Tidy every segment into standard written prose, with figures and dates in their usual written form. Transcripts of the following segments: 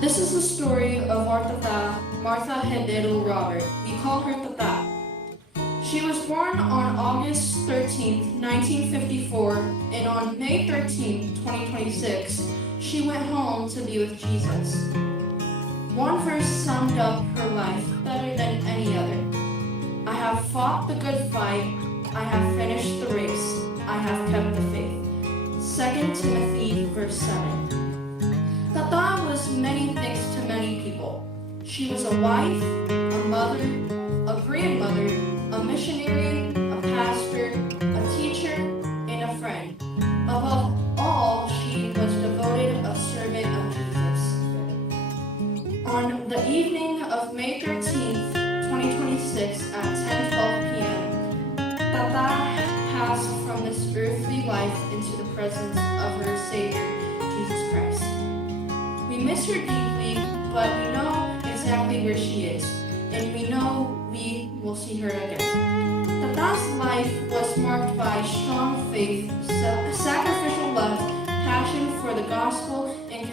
This is the story of our tata, Martha Ribeiro Robert. We call her Tata. She was born on August 13, 1954, and on May 13, 2026, she went home to be with Jesus. One verse summed up her life better than any other. I have fought the good fight, I have finished the race, I have kept the faith. 2 Timothy verse 7. Tata was many things to many people. She was a wife, a mother, a grandmother, a missionary, a pastor, a teacher, and a friend. Above all, she was devoted a servant of Jesus. On the evening of May 13th, 2026 at 10:12 p.m., Tata passed from this earthly life into the presence of her Savior, Jesus Christ. We miss her deeply, but we know exactly where she is, and we know we will see her again. Tata's life was marked by strong faith, sacrificial love, passion for the gospel, and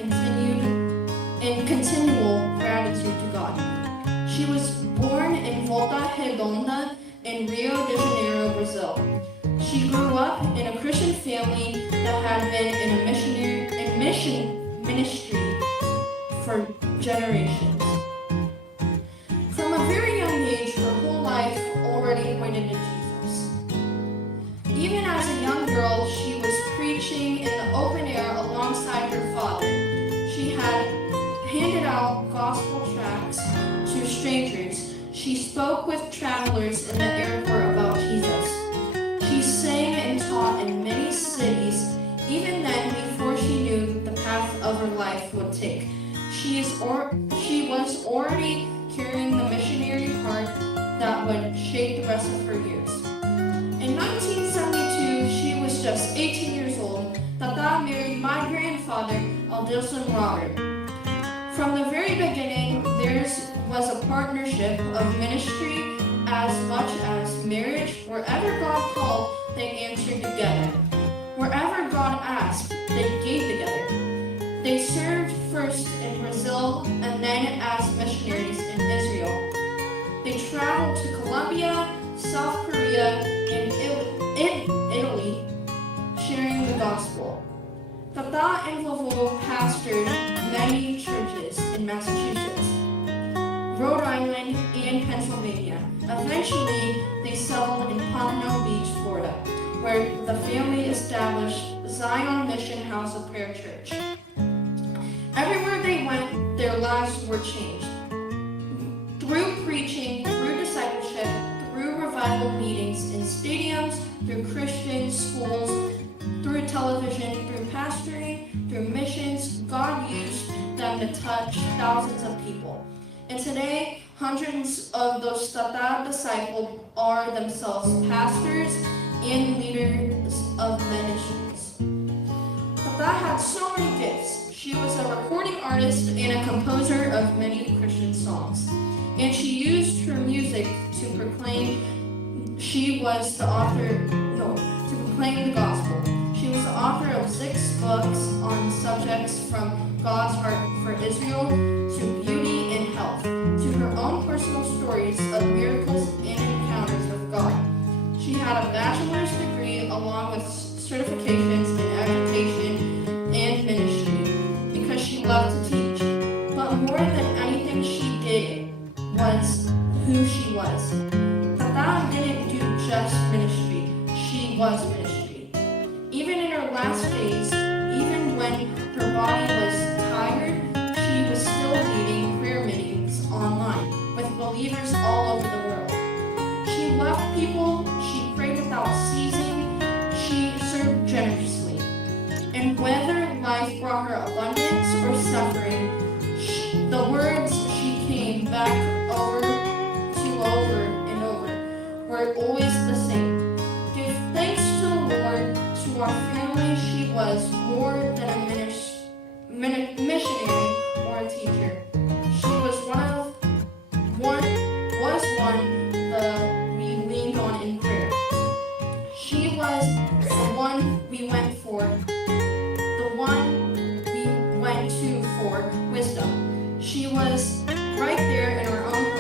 continual gratitude to God. She was born in Volta Redonda in Rio de Janeiro, Brazil. She grew up in a Christian family that had been in a mission ministry for generations. From a very young age, her whole life already pointed to Jesus. Even as a young girl, she was preaching in the open air alongside her father. She had handed out gospel tracts to strangers. She spoke with travelers in the airport about Jesus. She sang and taught in many cities, even then before she knew the path of her life would take. She was already carrying the missionary heart that would shape the rest of her years. In 1972, she was just 18 years old. Tata married my grandfather, Aldilson Robert. From the very beginning, theirs was a partnership of ministry as much as marriage. Wherever God called, they answered together. Wherever God asked, they gave together. They served first in Brazil and then as missionaries in Israel. They traveled to Colombia, South Korea, and Italy, sharing the gospel. Tata and Vovô pastored many churches in Massachusetts, Rhode Island, and Pennsylvania. Eventually, they settled in Pompano Beach, Florida, where the family established Zion Mission House of Prayer Church. Everywhere they went, their lives were changed. Through preaching, through discipleship, through revival meetings in stadiums, through Christian schools, through television, through pastoring, through missions, God used them to touch thousands of people. And today, hundreds of those Tata disciples are themselves pastors and leaders of ministries. Tata had so many gifts. She was a recording artist and a composer of many Christian songs. And she used her music to proclaim to proclaim the gospel. She was the author of 6 books on subjects from God's heart for Israel to beauty and health, to her own personal stories of miracles and encounters with God. She had a bachelor's degree along with certifications in education and ministry because she loved to teach. But more than anything she did was who she was. Tata didn't do just ministry, she was ministry. Even in her last days, even when her body was tired, she was still leading prayer meetings online with believers all over the world. She loved people, she prayed without ceasing, she served generously. And whether life brought her abundance or suffering, the words she came back over and over were always the same. Give thanks to the Lord. To our family, she was more than a missionary or a teacher. She was one we leaned on in prayer. She was the one we went for, the one we went to for wisdom. She was right there in her own